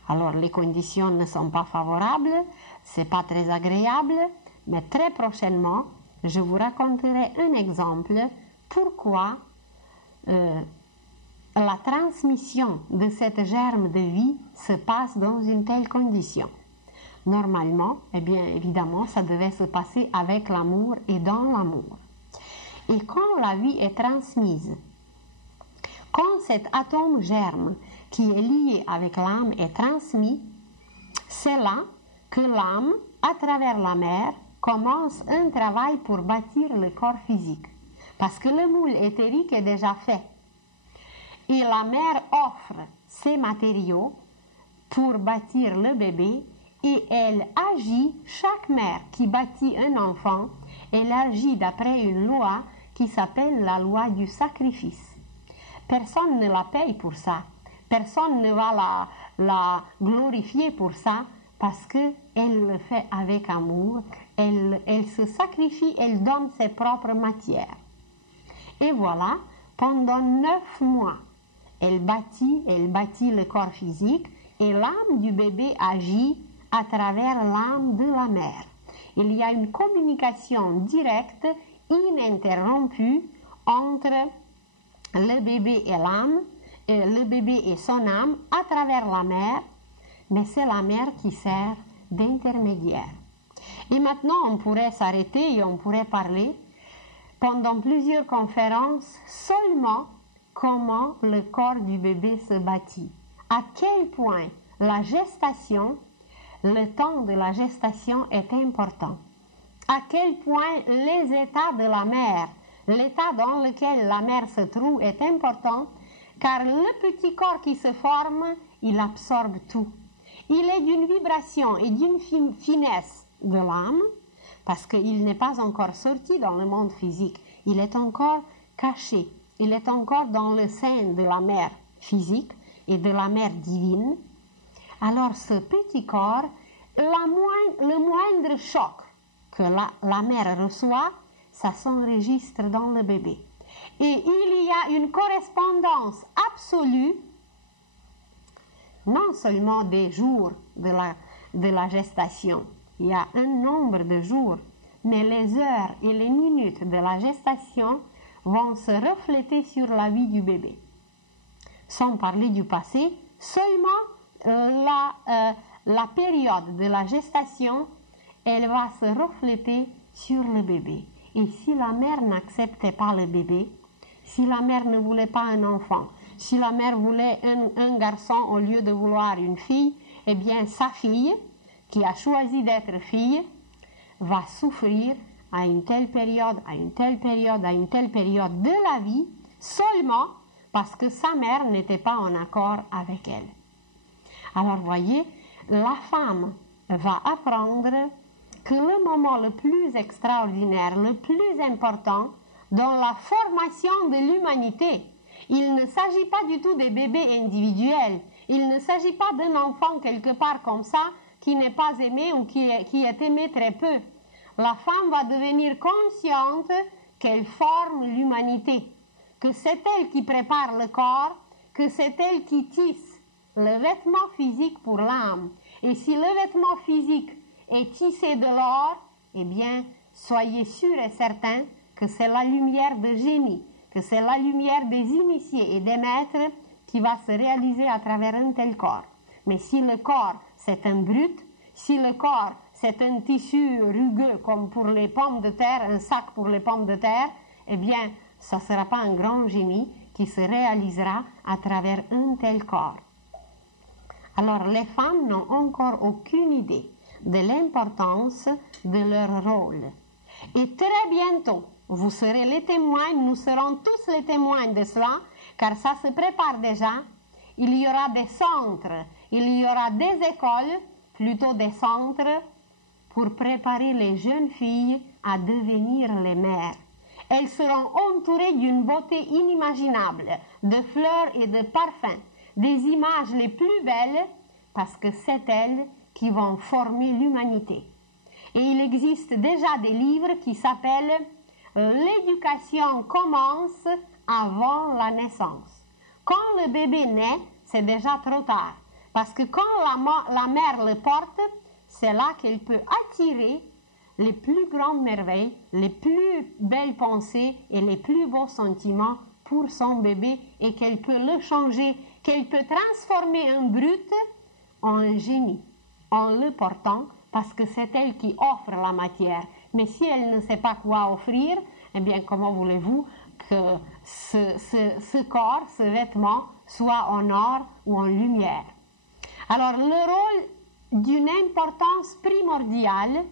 Alors les conditions ne sont pas favorables, c'est pas très agréable, mais très prochainement, je vous raconterai un exemple pourquoi la transmission de cette germe de vie se passe dans une telle condition. Normalement, eh bien évidemment, ça devait se passer avec l'amour et dans l'amour. Et quand la vie est transmise, quand cet atome germe qui est lié avec l'âme est transmis, c'est là que l'âme, à travers la mère, commence un travail pour bâtir le corps physique. Parce que le moule éthérique est déjà fait. Et la mère offre ses matériaux pour bâtir le bébé et elle agit, chaque mère qui bâtit un enfant, elle agit d'après une loi qui s'appelle la loi du sacrifice. Personne ne la paye pour ça. Personne ne va la glorifier pour ça parce qu'elle le fait avec amour. Elle se sacrifie, elle donne ses propres matières. Et voilà, pendant 9 mois, elle bâtit le corps physique et l'âme du bébé agit à travers l'âme de la mère. Il y a une communication directe, ininterrompue entre le bébé et l'âme, le bébé et son âme à travers la mère, mais c'est la mère qui sert d'intermédiaire. Et maintenant, on pourrait s'arrêter et on pourrait parler pendant plusieurs conférences seulement comment le corps du bébé se bâtit. À quel point la gestation, le temps de la gestation est important. À quel point les états de la mère, l'état dans lequel la mère se trouve est important, car le petit corps qui se forme, il absorbe tout. Il est d'une vibration et d'une finesse de l'âme, parce qu'il n'est pas encore sorti dans le monde physique, il est encore caché. il est encore dans le sein de la mère physique et de la mère divine. Alors ce petit corps, le moindre choc que la mère reçoit, ça s'enregistre dans le bébé. Et il y a une correspondance absolue, non seulement des jours de la gestation, il y a un nombre de jours, mais les heures et les minutes de la gestation vont se refléter sur la vie du bébé. Sans parler du passé, seulement la période de la gestation, elle va se refléter sur le bébé. Et si la mère n'acceptait pas le bébé, si la mère ne voulait pas un enfant, si la mère voulait un garçon au lieu de vouloir une fille, eh bien sa fille, qui a choisi d'être fille, va souffrir à une telle période, à une telle période, à une telle période de la vie, seulement parce que sa mère n'était pas en accord avec elle. Alors voyez, la femme va apprendre que le moment le plus extraordinaire, le plus important dans la formation de l'humanité, il ne s'agit pas du tout des bébés individuels, il ne s'agit pas d'un enfant quelque part comme ça qui n'est pas aimé ou qui est aimé très peu. La femme va devenir consciente qu'elle forme l'humanité, que c'est elle qui prépare le corps, que c'est elle qui tisse le vêtement physique pour l'âme. Et si le vêtement physique est tissé de l'or, eh bien, soyez sûrs et certains que c'est la lumière de génie, que c'est la lumière des initiés et des maîtres qui va se réaliser à travers un tel corps. Mais si le corps, c'est un brut, si le corps, c'est un tissu rugueux comme pour les pommes de terre, un sac pour les pommes de terre, eh bien, ça ne sera pas un grand génie qui se réalisera à travers un tel corps. Alors, les femmes n'ont encore aucune idée de l'importance de leur rôle. Et très bientôt, vous serez les témoins, nous serons tous les témoins de cela, car ça se prépare déjà. Il y aura des centres, il y aura des écoles, plutôt des centres, pour préparer les jeunes filles à devenir les mères. Elles seront entourées d'une beauté inimaginable, de fleurs et de parfums, des images les plus belles, parce que c'est elles qui vont former l'humanité. Et il existe déjà des livres qui s'appellent « L'éducation commence avant la naissance ». Quand le bébé naît, c'est déjà trop tard, parce que quand la mère le porte, c'est là qu'elle peut attirer les plus grandes merveilles, les plus belles pensées et les plus beaux sentiments pour son bébé et qu'elle peut le changer, qu'elle peut transformer un brut en un génie en le portant parce que c'est elle qui offre la matière. Mais si elle ne sait pas quoi offrir, eh bien comment voulez-vous que ce corps, ce vêtement soit en or ou en lumière? Alors le rôle d'une importance primordiale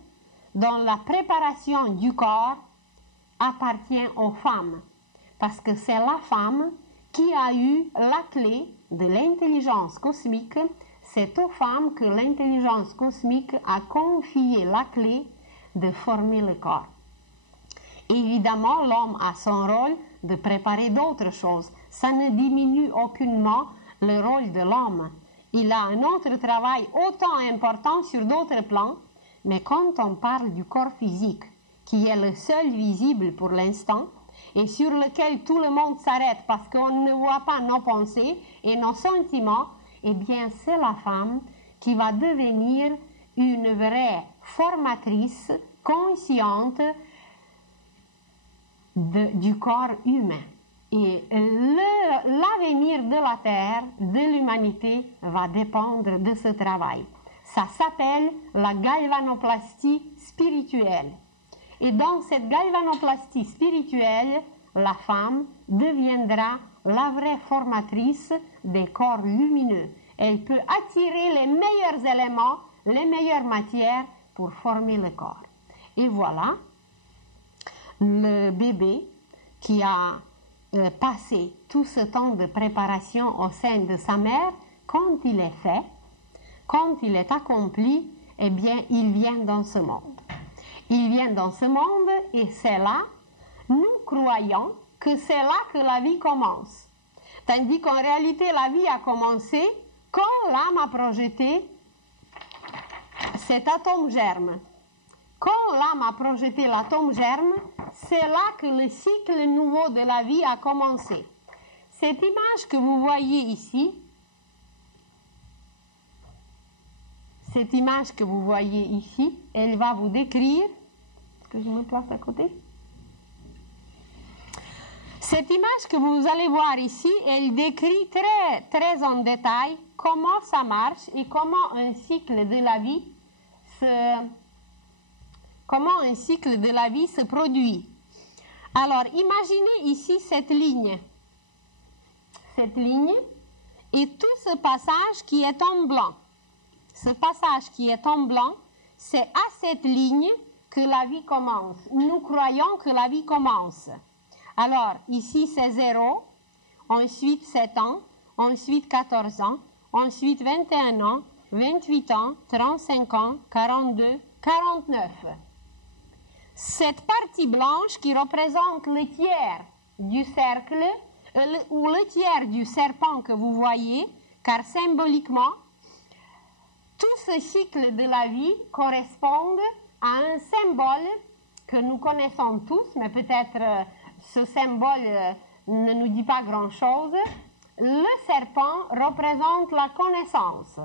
dans la préparation du corps appartient aux femmes, parce que c'est la femme qui a eu la clé de l'intelligence cosmique. C'est aux femmes que l'intelligence cosmique a confié la clé de former le corps. Évidemment, l'homme a son rôle de préparer d'autres choses. Ça ne diminue aucunement le rôle de l'homme. Il a un autre travail autant important sur d'autres plans, mais quand on parle du corps physique, qui est le seul visible pour l'instant, et sur lequel tout le monde s'arrête parce qu'on ne voit pas nos pensées et nos sentiments, eh bien c'est la femme qui va devenir une vraie formatrice consciente du corps humain. Et l'avenir de la Terre, de l'humanité, va dépendre de ce travail. Ça s'appelle la galvanoplastie spirituelle. Et dans cette galvanoplastie spirituelle, la femme deviendra la vraie formatrice des corps lumineux. Elle peut attirer les meilleurs éléments, les meilleures matières pour former le corps. Et voilà, le bébé qui a passé tout ce temps de préparation au sein de sa mère, quand il est fait, quand il est accompli, eh bien, il vient dans ce monde. Il vient dans ce monde et c'est là, nous croyons que c'est là que la vie commence. Tandis qu'en réalité, la vie a commencé quand l'âme a projeté cet atome germe. Quand l'âme a projeté l'atome germe, c'est là que le cycle nouveau de la vie a commencé. Cette image que vous voyez ici, elle va vous décrire, est-ce que je me place à côté? Cette image que vous allez voir ici, elle décrit très en détail comment ça marche et comment un cycle de la vie se produit. Alors, imaginez ici cette ligne et tout ce passage qui est en blanc. Ce passage qui est en blanc, c'est à cette ligne que la vie commence. Nous croyons que la vie commence. Alors, ici, c'est 0, ensuite 7 ans, ensuite 14 ans, ensuite 21 ans, 28 ans, 35 ans, 42, 49. Cette partie blanche qui représente le tiers du cercle, ou le tiers du serpent que vous voyez, car symboliquement, tout ce cycle de la vie correspond à un symbole que nous connaissons tous, mais peut-être ce symbole ne nous dit pas grand-chose. Le serpent représente la connaissance.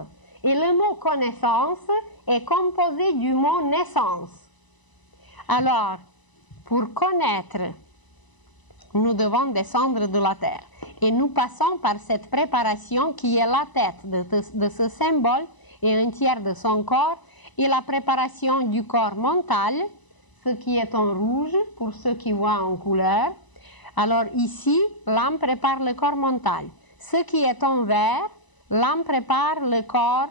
Et le mot connaissance est composé du mot naissance. Alors, pour connaître, nous devons descendre de la terre. Et nous passons par cette préparation qui est la tête de ce symbole et un tiers de son corps, et la préparation du corps mental, ce qui est en rouge pour ceux qui voient en couleur. Alors ici, l'âme prépare le corps mental. Ce qui est en vert, l'âme prépare le corps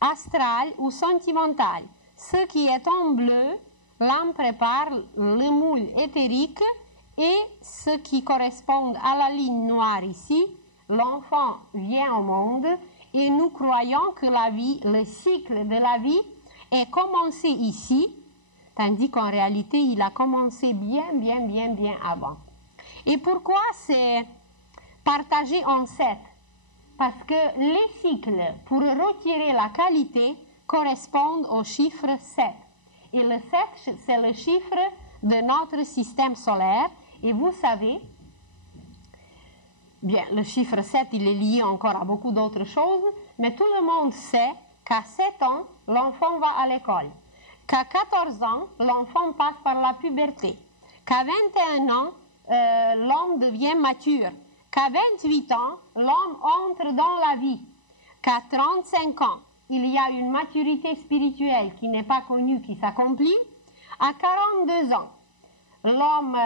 astral ou sentimental. Ce qui est en bleu, l'âme prépare le moule éthérique, et ce qui correspond à la ligne noire ici, l'enfant vient au monde, et nous croyons que la vie, le cycle de la vie est commencé ici, tandis qu'en réalité, il a commencé bien avant. Et pourquoi c'est partagé en 7? Parce que les cycles, pour retirer la qualité, correspondent au chiffre 7. Et le 7, c'est le chiffre de notre système solaire. Et vous savez, bien, le chiffre 7, il est lié encore à beaucoup d'autres choses, mais tout le monde sait qu'à 7 ans, l'enfant va à l'école, qu'à 14 ans, l'enfant passe par la puberté, qu'à 21 ans, l'homme devient mature, qu'à 28 ans, l'homme entre dans la vie, qu'à 35 ans, il y a une maturité spirituelle qui n'est pas connue, qui s'accomplit, à 42 ans, l'homme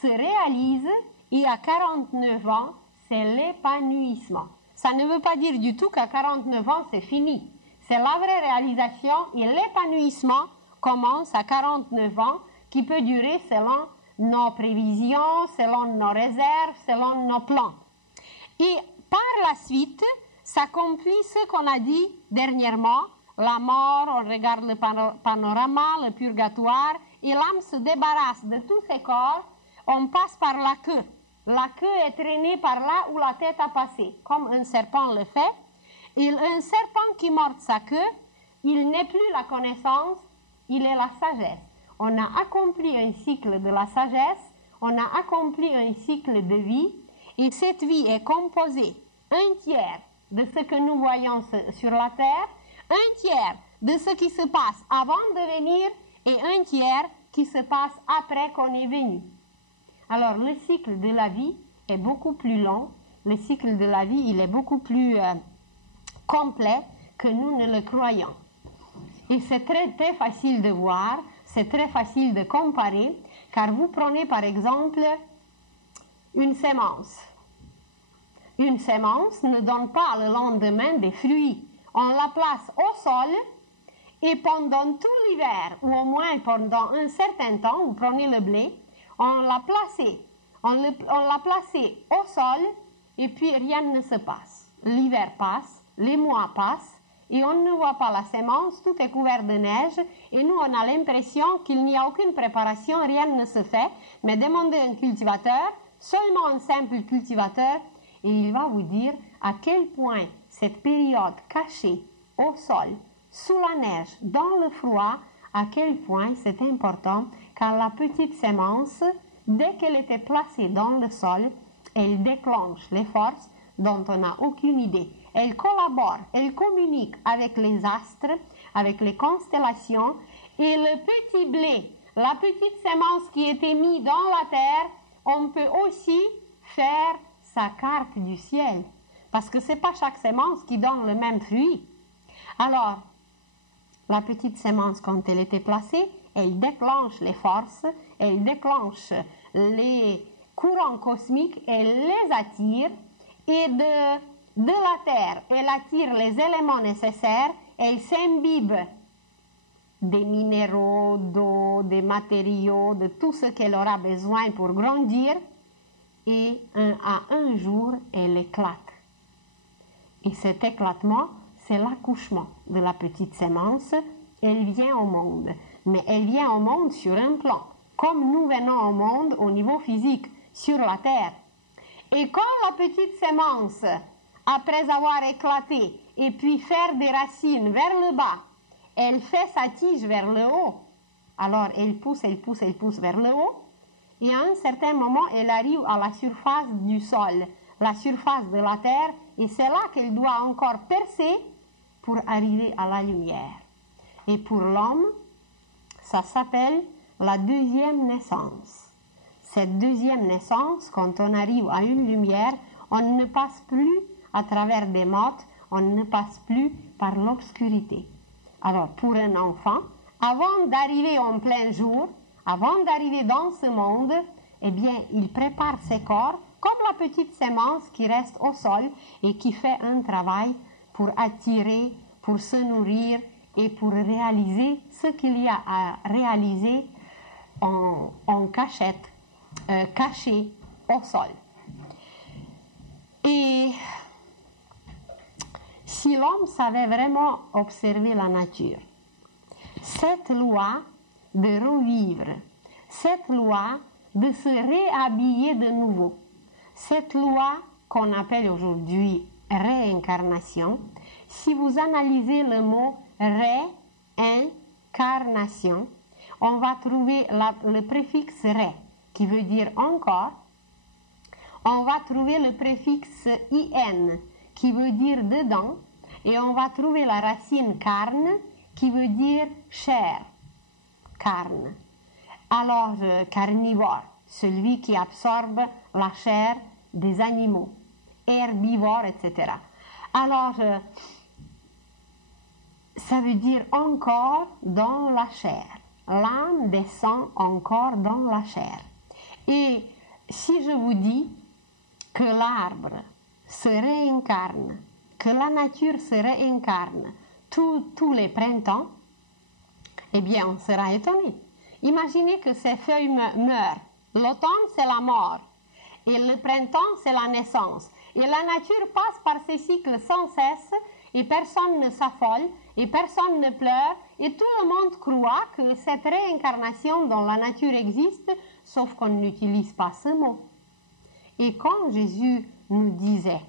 se réalise, et à 49 ans, c'est l'épanouissement. Ça ne veut pas dire du tout qu'à 49 ans, c'est fini. C'est la vraie réalisation, et l'épanouissement commence à 49 ans, qui peut durer selon nos prévisions, selon nos réserves, selon nos plans. Et par la suite, s'accomplit ce qu'on a dit dernièrement, la mort, on regarde le panorama, le purgatoire, et l'âme se débarrasse de tous ses corps, on passe par la queue. La queue est traînée par là où la tête a passé, comme un serpent le fait. Et un serpent qui mord sa queue, il n'est plus la connaissance, il est la sagesse. On a accompli un cycle de la sagesse, on a accompli un cycle de vie, et cette vie est composée un tiers de ce que nous voyons sur la terre, un tiers de ce qui se passe avant de venir, et un tiers qui se passe après qu'on est venu. Alors, le cycle de la vie est beaucoup plus long, le cycle de la vie, il est beaucoup plus complet que nous ne le croyons. Et c'est très facile de voir, c'est très facile de comparer, car vous prenez par exemple une sémence. Une sémence ne donne pas le lendemain des fruits. On la place au sol, et pendant tout l'hiver, ou au moins pendant un certain temps, vous prenez le blé, on l'a placé au sol, et puis rien ne se passe. L'hiver passe, les mois passent, et on ne voit pas la sémence, tout est couvert de neige, et nous on a l'impression qu'il n'y a aucune préparation, rien ne se fait, mais demandez à un cultivateur, seulement un simple cultivateur et il va vous dire à quel point cette période cachée au sol, sous la neige, dans le froid, à quel point c'est important, car la petite sémence, dès qu'elle était placée dans le sol, elle déclenche les forces dont on n'a aucune idée. Elle collabore, elle communique avec les astres, avec les constellations, et le petit blé, la petite sémence qui était mise dans la terre, on peut aussi faire sa carte du ciel, parce que ce n'est pas chaque sémence qui donne le même fruit. Alors, la petite sémence, quand elle était placée, elle déclenche les forces, elle déclenche les courants cosmiques, elle les attire, et de la terre, elle attire les éléments nécessaires, elle s'imbibe des minéraux, d'eau, des matériaux, de tout ce qu'elle aura besoin pour grandir, et un jour, elle éclate. Et cet éclatement, c'est l'accouchement de la petite sémence. Elle vient au monde, mais elle vient au monde sur un plan, comme nous venons au monde au niveau physique, sur la terre. Et quand la petite sémence, après avoir éclaté et puis faire des racines vers le bas, elle fait sa tige vers le haut, alors elle pousse vers le haut, et à un certain moment, elle arrive à la surface du sol, la surface de la terre, et c'est là qu'elle doit encore percer pour arriver à la lumière. Et pour l'homme, ça s'appelle la deuxième naissance. Cette deuxième naissance, quand on arrive à une lumière, on ne passe plus à travers des mottes, on ne passe plus par l'obscurité. Alors, pour un enfant, avant d'arriver en plein jour, avant d'arriver dans ce monde, eh bien, il prépare ses corps comme la petite sémence qui reste au sol et qui fait un travail pour attirer, pour se nourrir et pour réaliser ce qu'il y a à réaliser en cachette, caché au sol. Et si l'homme savait vraiment observer la nature, cette loi de revivre, cette loi de se réhabiller de nouveau, cette loi qu'on appelle aujourd'hui réincarnation, si vous analysez le mot réincarnation, on va trouver le préfixe ré, qui veut dire encore. On va trouver le préfixe in, qui veut dire dedans, et on va trouver la racine carne, qui veut dire chair, carne. Alors, carnivore, celui qui absorbe la chair des animaux, herbivore, etc. Alors, ça veut dire encore dans la chair. L'âme descend encore dans la chair. Et si je vous dis que l'arbre se réincarne, que la nature se réincarne tous les printemps, eh bien, on sera étonné. Imaginez que ces feuilles meurent. L'automne, c'est la mort. Et le printemps, c'est la naissance. Et la nature passe par ces cycles sans cesse, et personne ne s'affole, et personne ne pleure, et tout le monde croit que cette réincarnation dans la nature existe, sauf qu'on n'utilise pas ce mot. Et quand Jésus nous disait,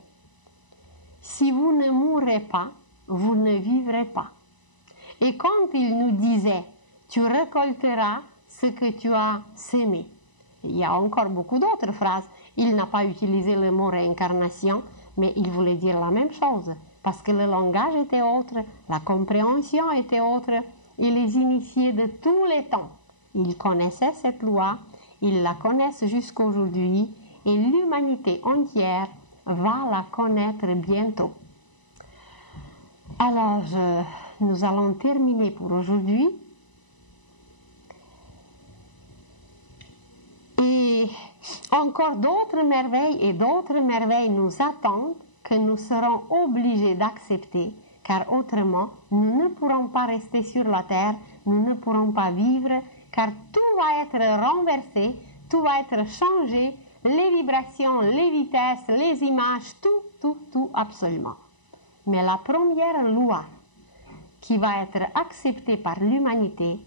si vous ne mourrez pas, vous ne vivrez pas. Et quand il nous disait, tu récolteras ce que tu as sémé. Il y a encore beaucoup d'autres phrases. Il n'a pas utilisé le mot réincarnation, mais il voulait dire la même chose, parce que le langage était autre, la compréhension était autre, et les initiés de tous les temps, ils connaissaient cette loi, ils la connaissent jusqu'aujourd'hui, et l'humanité entière va la connaître bientôt. Alors, nous allons terminer pour aujourd'hui. Et encore d'autres merveilles et d'autres merveilles nous attendent que nous serons obligés d'accepter, car autrement, nous ne pourrons pas rester sur la terre, nous ne pourrons pas vivre, car tout va être renversé, tout va être changé, les vibrations, les vitesses, les images, tout absolument. Mais la première loi qui va être acceptée par l'humanité,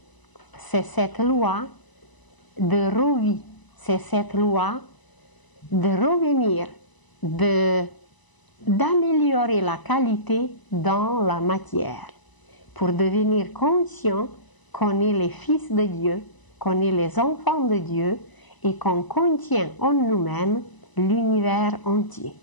c'est cette loi de revie, c'est cette loi de revenir, d'améliorer la qualité dans la matière, pour devenir conscient qu'on est les fils de Dieu, qu'on est les enfants de Dieu et qu'on contient en nous-mêmes l'univers entier.